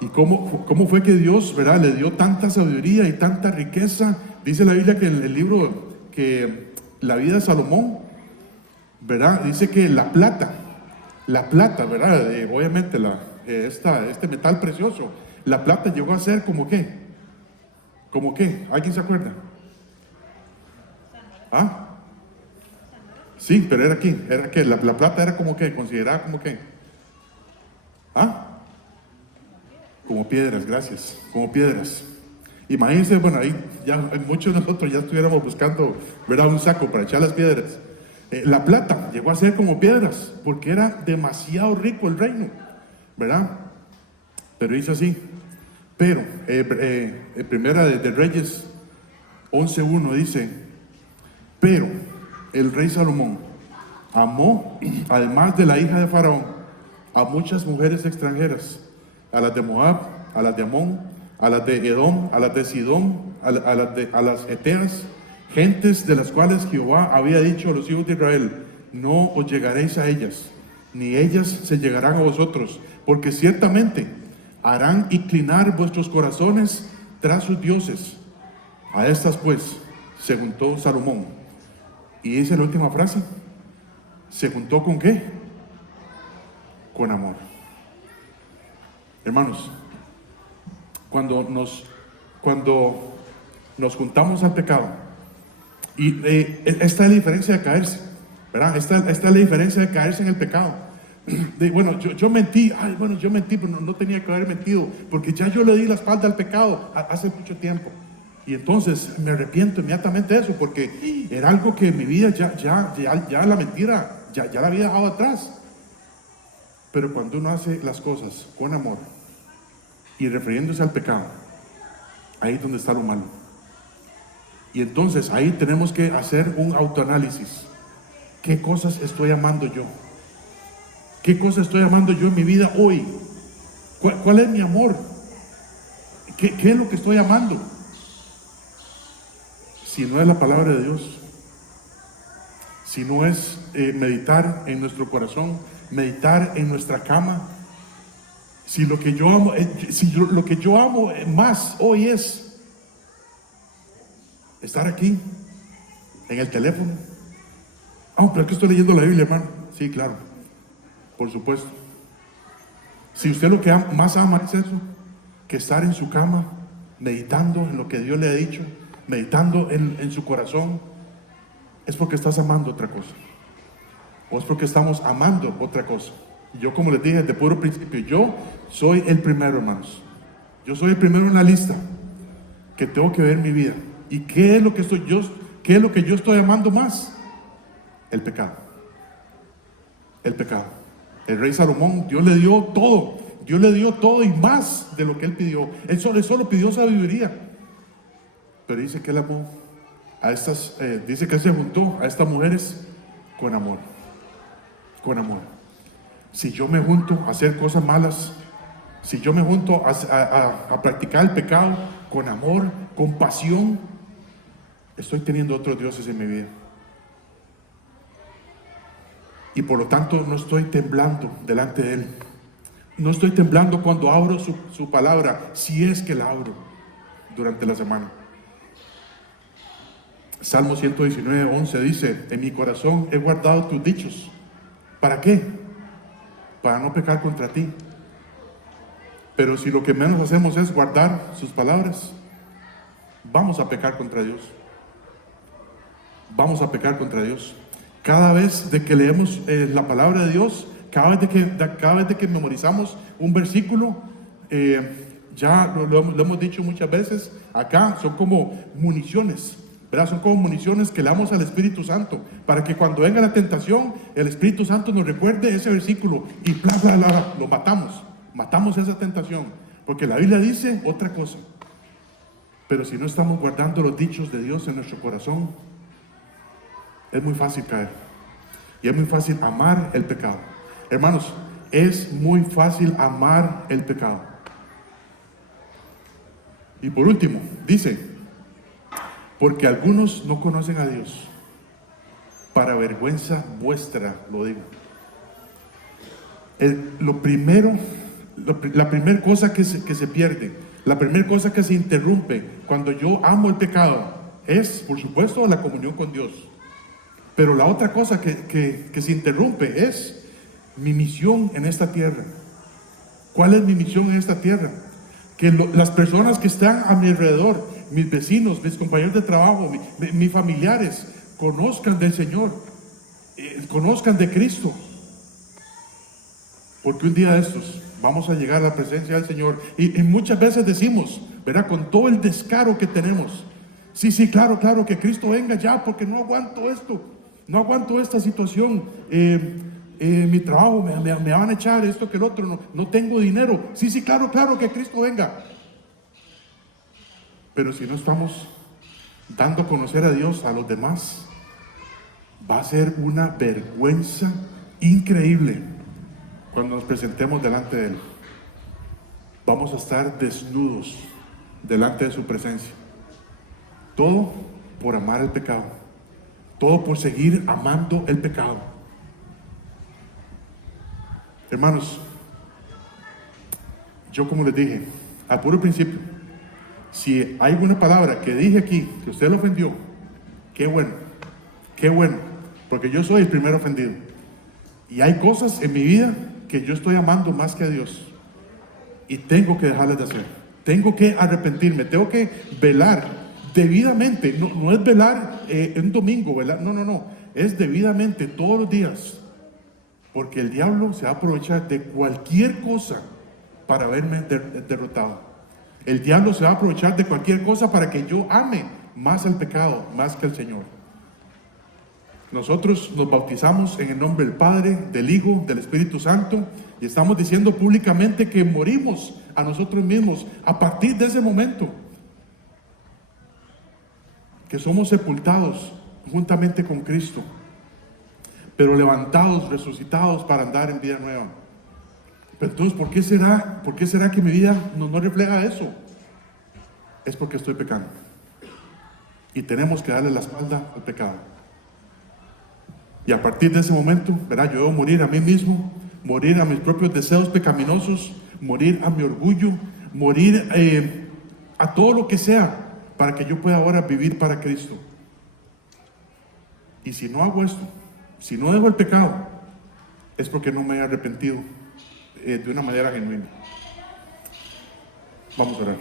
Y cómo fue que Dios, ¿verdad? Le dio tanta sabiduría y tanta riqueza. Dice la Biblia que en el libro, que la vida de Salomón, ¿verdad? Dice que la plata, ¿verdad? Obviamente este metal precioso, la plata llegó a ser como qué, ¿alguien se acuerda? ¿Ah? Sí, pero era que la plata era como que, considerada como que, ¿ah? Como piedras, gracias, como piedras. Imagínense, bueno, ahí ya muchos de nosotros ya estuviéramos buscando, ¿verdad? Un saco para echar las piedras. La plata llegó a ser como piedras, porque era demasiado rico el reino, ¿verdad? Pero dice así, pero, Primera de Reyes 11:1 dice, pero el rey Salomón amó, además de la hija de Faraón, a muchas mujeres extranjeras, a las de Moab, a las de Amón, a las de Edom, a las de Sidón, a las heteas, gentes de las cuales Jehová había dicho a los hijos de Israel, no os llegaréis a ellas, ni ellas se llegarán a vosotros, porque ciertamente harán inclinar vuestros corazones tras sus dioses. A estas pues se juntó Salomón. Y dice la última frase, ¿se juntó con qué? Con amor. Hermanos, cuando nos juntamos al pecado, y esta es la diferencia de caerse, ¿verdad? Esta es la diferencia de caerse en el pecado. Bueno, yo mentí, yo mentí, pero no tenía que haber mentido, porque ya yo le di la espalda al pecado hace mucho tiempo. Y entonces me arrepiento inmediatamente de eso, porque era algo que en mi vida ya la mentira, ya la había dejado atrás. Pero cuando uno hace las cosas con amor y refiriéndose al pecado, ahí es donde está lo malo. Y entonces ahí tenemos que hacer un autoanálisis. ¿Qué cosas estoy amando yo? ¿Qué cosas estoy amando yo en mi vida hoy? ¿Cuál es mi amor? ¿Qué es lo que estoy amando? Si no es la palabra de Dios, si no es meditar en nuestro corazón, meditar en nuestra cama, si lo que yo amo, lo que yo amo más hoy es estar aquí, en el teléfono. Pero es que estoy leyendo la Biblia, hermano. Sí, claro, por supuesto. Si usted lo que más ama es eso, que estar en su cama, meditando en lo que Dios le ha dicho, meditando en su corazón, es porque estás amando otra cosa, o es porque estamos amando otra cosa. Yo, como les dije desde puro principio, yo soy el primero, hermanos. Yo soy el primero en la lista que tengo que ver mi vida. ¿Y qué es lo que qué es lo que yo estoy amando más? El pecado. El pecado. El rey Salomón, Dios le dio todo. Dios le dio todo y más de lo que él pidió. Él solo pidió sabiduría. Pero dice que él amó a dice que él se juntó a estas mujeres con amor. Con amor. Si yo me junto a hacer cosas malas, si yo me junto a practicar el pecado con amor, con pasión, estoy teniendo otros dioses en mi vida. Y por lo tanto no estoy temblando delante de Él. No estoy temblando cuando abro su palabra, si es que la abro durante la semana. Salmo 119:11 dice, en mi corazón he guardado tus dichos. ¿Para qué? Para no pecar contra ti. Pero si lo que menos hacemos es guardar sus palabras, vamos a pecar contra Dios. Vamos a pecar contra Dios. Cada vez de que leemos la palabra de Dios, cada vez de que memorizamos un versículo, ya lo hemos dicho muchas veces, acá son como municiones, ¿verdad? Son como municiones que le damos al Espíritu Santo, para que cuando venga la tentación, el Espíritu Santo nos recuerde ese versículo y lo matamos esa tentación, porque la Biblia dice otra cosa. Pero si no estamos guardando los dichos de Dios en nuestro corazón, es muy fácil caer. Y es muy fácil amar el pecado. Hermanos, es muy fácil amar el pecado. Y por último, dice, porque algunos no conocen a Dios. Para vergüenza vuestra lo digo. La primera cosa que se pierde, la primera cosa que se interrumpe cuando yo amo el pecado es, por supuesto, la comunión con Dios. Pero la otra cosa que se interrumpe es mi misión en esta tierra. ¿Cuál es mi misión en esta tierra? Que las personas que están a mi alrededor, mis vecinos, mis compañeros de trabajo, mis familiares, conozcan del Señor, conozcan de Cristo. Porque un día de estos vamos a llegar a la presencia del Señor. Y muchas veces decimos, ¿verdad? Con todo el descaro que tenemos. Sí, claro, que Cristo venga ya, porque no aguanto esto. No aguanto esta situación. Mi trabajo, me van a echar esto que el otro. No tengo dinero. Sí, claro, que Cristo venga. Pero si no estamos dando a conocer a Dios a los demás, va a ser una vergüenza increíble cuando nos presentemos delante de Él. Vamos a estar desnudos delante de su presencia. Todo por amar el pecado. Todo por seguir amando el pecado. Hermanos, yo como les dije al puro principio, si hay alguna palabra que dije aquí que usted le ofendió, qué bueno, porque yo soy el primer ofendido. Y hay cosas en mi vida que yo estoy amando más que a Dios. Y tengo que dejarles de hacer. Tengo que arrepentirme, tengo que velar debidamente. No es velar un domingo, velar, no. Es debidamente todos los días. Porque el diablo se va a aprovechar de cualquier cosa para verme derrotado. El diablo se va a aprovechar de cualquier cosa para que yo ame más al pecado, más que al Señor. Nosotros nos bautizamos en el nombre del Padre, del Hijo, del Espíritu Santo, y estamos diciendo públicamente que morimos a nosotros mismos a partir de ese momento, que somos sepultados juntamente con Cristo, pero levantados, resucitados para andar en vida nueva. Pero entonces, ¿por qué será que mi vida no refleja eso? Es porque estoy pecando, y tenemos que darle la espalda al pecado. Y a partir de ese momento, ¿verdad? Yo debo morir a mí mismo, morir a mis propios deseos pecaminosos, morir a mi orgullo, morir a todo lo que sea, para que yo pueda ahora vivir para Cristo. Y si no hago esto, si no dejo el pecado, es porque no me he arrepentido de una manera genuina. Vamos a orar.